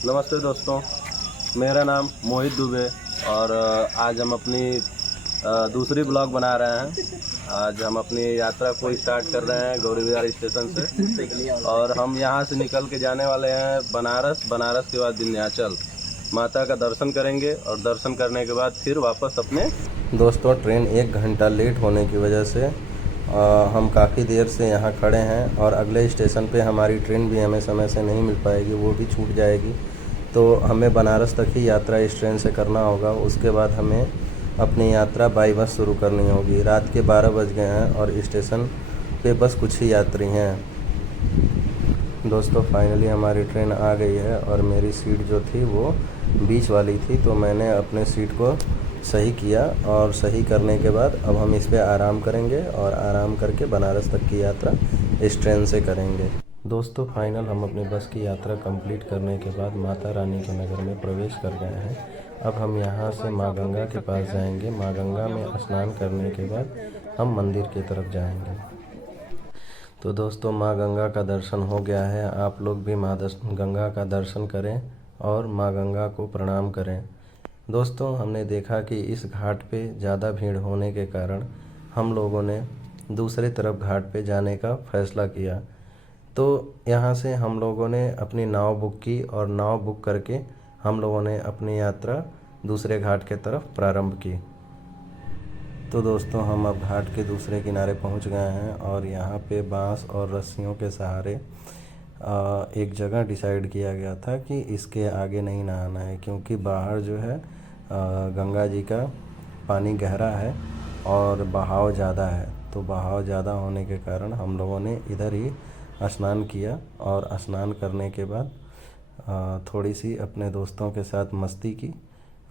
नमस्ते दोस्तों, मेरा नाम मोहित दुबे और आज हम अपनी दूसरी ब्लॉग बना रहे हैं। आज हम अपनी यात्रा को स्टार्ट कर रहे हैं गौरी विहार स्टेशन से और हम यहां से निकल के जाने वाले हैं बनारस। बनारस के बाद विंध्याचल माता का दर्शन करेंगे और दर्शन करने के बाद फिर वापस अपने दोस्तों ट्रेन 1 घंटा लेट होने की वजह से हम काफ़ी देर से यहाँ खड़े हैं और अगले स्टेशन पे हमारी ट्रेन भी हमें समय से नहीं मिल पाएगी, वो भी छूट जाएगी। तो हमें बनारस तक ही यात्रा इस ट्रेन से करना होगा। उसके बाद हमें अपनी यात्रा बाई बस शुरू करनी होगी। रात के 12 बज गए हैं और स्टेशन पे बस कुछ ही यात्री हैं। दोस्तों फाइनली हमारी ट्रेन आ गई है और मेरी सीट जो थी वो बीच वाली थी, तो मैंने अपने सीट को सही किया और सही करने के बाद अब हम इस पे आराम करेंगे और आराम करके बनारस तक की यात्रा इस ट्रेन से करेंगे। दोस्तों फाइनल हम अपनी बस की यात्रा कंप्लीट करने के बाद माता रानी के नगर में प्रवेश कर गए हैं। अब हम यहाँ से माँ गंगा के पास जाएंगे। माँ गंगा में स्नान करने के बाद हम मंदिर की तरफ जाएंगे। तो दोस्तों माँ गंगा का दर्शन हो गया है। आप लोग भी माँ गंगा का दर्शन करें और माँ गंगा को प्रणाम करें। दोस्तों हमने देखा कि इस घाट पे ज़्यादा भीड़ होने के कारण हम लोगों ने दूसरे तरफ घाट पे जाने का फ़ैसला किया। तो यहाँ से हम लोगों ने अपनी नाव बुक की और नाव बुक करके हम लोगों ने अपनी यात्रा दूसरे घाट के तरफ प्रारंभ की। तो दोस्तों हम अब घाट के दूसरे किनारे पहुँच गए हैं और यहाँ पे बांस और रस्सियों के सहारे एक जगह डिसाइड किया गया था कि इसके आगे नहीं नहाना है, क्योंकि बाहर जो है गंगा जी का पानी गहरा है और बहाव ज़्यादा है। तो बहाव ज़्यादा होने के कारण हम लोगों ने इधर ही स्नान किया और स्नान करने के बाद थोड़ी सी अपने दोस्तों के साथ मस्ती की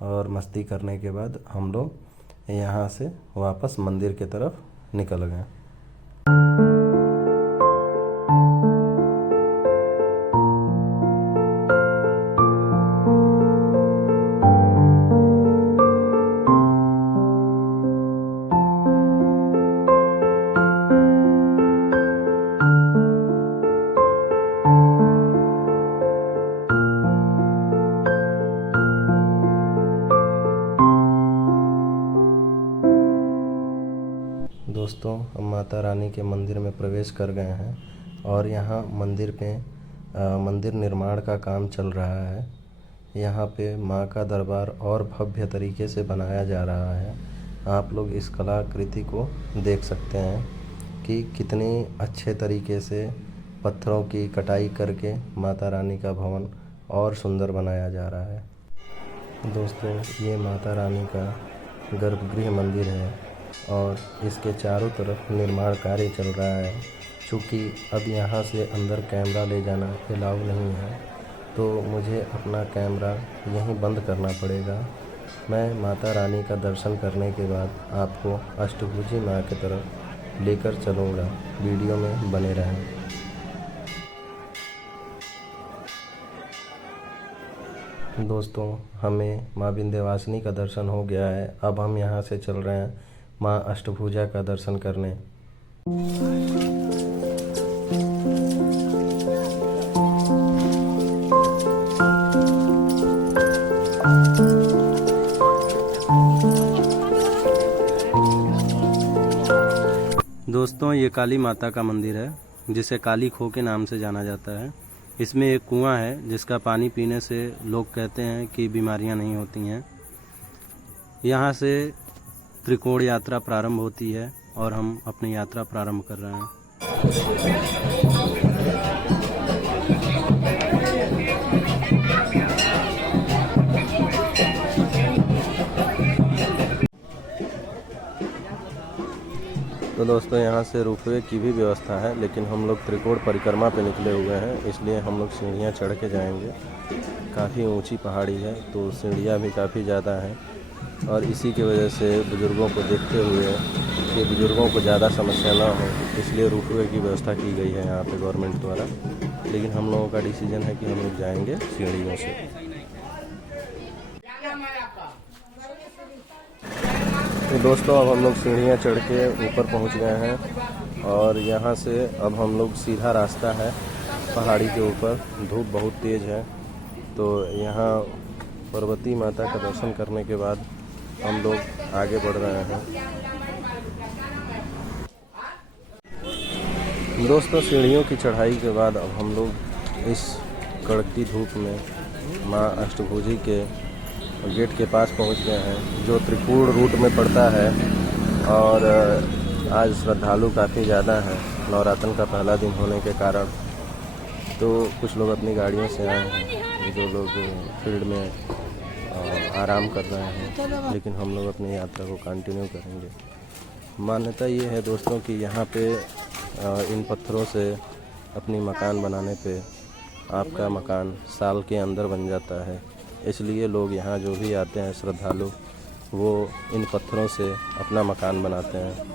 और मस्ती करने के बाद हम लोग यहाँ से वापस मंदिर की तरफ निकल गए। दोस्तों हम माता रानी के मंदिर में प्रवेश कर गए हैं और यहाँ मंदिर पे मंदिर निर्माण का काम चल रहा है। यहाँ पे माँ का दरबार और भव्य तरीके से बनाया जा रहा है। आप लोग इस कलाकृति को देख सकते हैं कि कितनी अच्छे तरीके से पत्थरों की कटाई करके माता रानी का भवन और सुंदर बनाया जा रहा है। दोस्तों ये माता रानी का गर्भगृह मंदिर है और इसके चारों तरफ निर्माण कार्य चल रहा है। चूँकि अब यहाँ से अंदर कैमरा ले जाना अलाउ नहीं है, तो मुझे अपना कैमरा यहीं बंद करना पड़ेगा। मैं माता रानी का दर्शन करने के बाद आपको अष्टभुजी माँ की तरफ लेकर चलूँगा। वीडियो में बने रहें। दोस्तों हमें माँ विंध्यवासिनी का दर्शन हो गया है। अब हम यहाँ से चल रहे हैं माँ अष्टभुजा का दर्शन करने। दोस्तों ये काली माता का मंदिर है, जिसे काली खो के नाम से जाना जाता है। इसमें एक कुआं है जिसका पानी पीने से लोग कहते हैं कि बीमारियां नहीं होती हैं। यहाँ से त्रिकोण यात्रा प्रारंभ होती है और हम अपनी यात्रा प्रारंभ कर रहे हैं। तो दोस्तों यहाँ से रोपवे की भी व्यवस्था है, लेकिन हम लोग त्रिकोण परिक्रमा पे निकले हुए हैं, इसलिए हम लोग सीढ़ियाँ चढ़ के जाएंगे। काफ़ी ऊंची पहाड़ी है तो सीढ़ियाँ भी काफ़ी ज़्यादा हैं और इसी की वजह से बुज़ुर्गों को देखते हुए कि बुज़ुर्गों को ज़्यादा समस्या ना हो, इसलिए रोपवे की व्यवस्था की गई है यहाँ पे गवर्नमेंट द्वारा। लेकिन हम लोगों का डिसीजन है कि हम लोग जाएंगे सीढ़ियों से। तो दोस्तों अब हम लोग सीढ़ियाँ चढ़ के ऊपर पहुँच गए हैं और यहाँ से अब हम लोग सीधा रास्ता है पहाड़ी के ऊपर। धूप बहुत तेज़ है तो यहाँ पार्वती माता का दर्शन करने के बाद हम लोग आगे बढ़ रहे हैं। दोस्तों, सीढ़ियों की चढ़ाई के बाद अब हम लोग इस कड़कती धूप में माँ अष्टभुजी के गेट के पास पहुँच गए हैं, जो त्रिपुर रूट में पड़ता है। और आज श्रद्धालु काफ़ी ज़्यादा हैं, नवरात्र का पहला दिन होने के कारण। तो कुछ लोग अपनी गाड़ियों से आए हैं, जो लोग फील्ड में आराम कर रहे हैं, लेकिन हम लोग अपनी यात्रा को कंटिन्यू करेंगे। मान्यता ये है दोस्तों कि यहाँ पे इन पत्थरों से अपनी मकान बनाने पे आपका मकान साल के अंदर बन जाता है। इसलिए लोग यहाँ जो भी आते हैं श्रद्धालु, वो इन पत्थरों से अपना मकान बनाते हैं।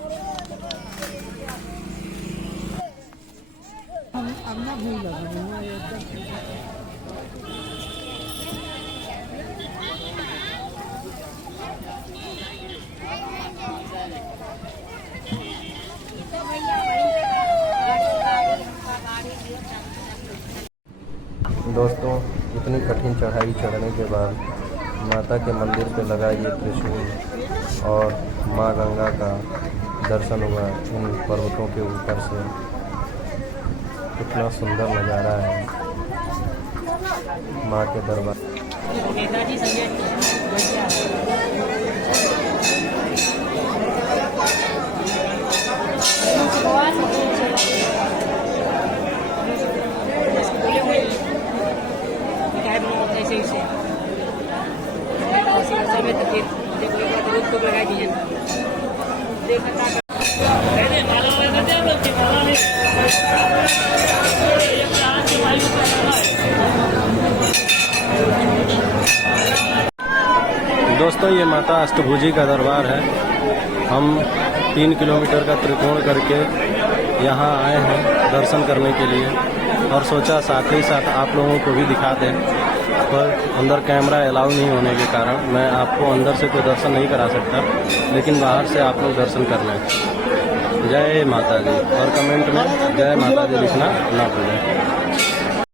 दोस्तों, इतनी कठिन चढ़ाई चढ़ने के बाद माता के मंदिर पे लगा ये त्रिशूल और माँ गंगा का दर्शन हुआ इन पर्वतों के ऊपर से। कितना सुंदर नज़ारा है माँ के दरबार। दोस्तों, ये माता अष्टभुजी का दरबार है। हम 3 किलोमीटर का त्रिकोण करके यहाँ आए हैं दर्शन करने के लिए, और सोचा साथ ही साथ आप लोगों को भी दिखा दें, पर अंदर कैमरा अलाउ नहीं होने के कारण मैं आपको अंदर से कोई दर्शन नहीं करा सकता, लेकिन बाहर से आप लोग दर्शन कर लें। जय माता दी, और कमेंट में जय माता दी लिखना ना भूलें।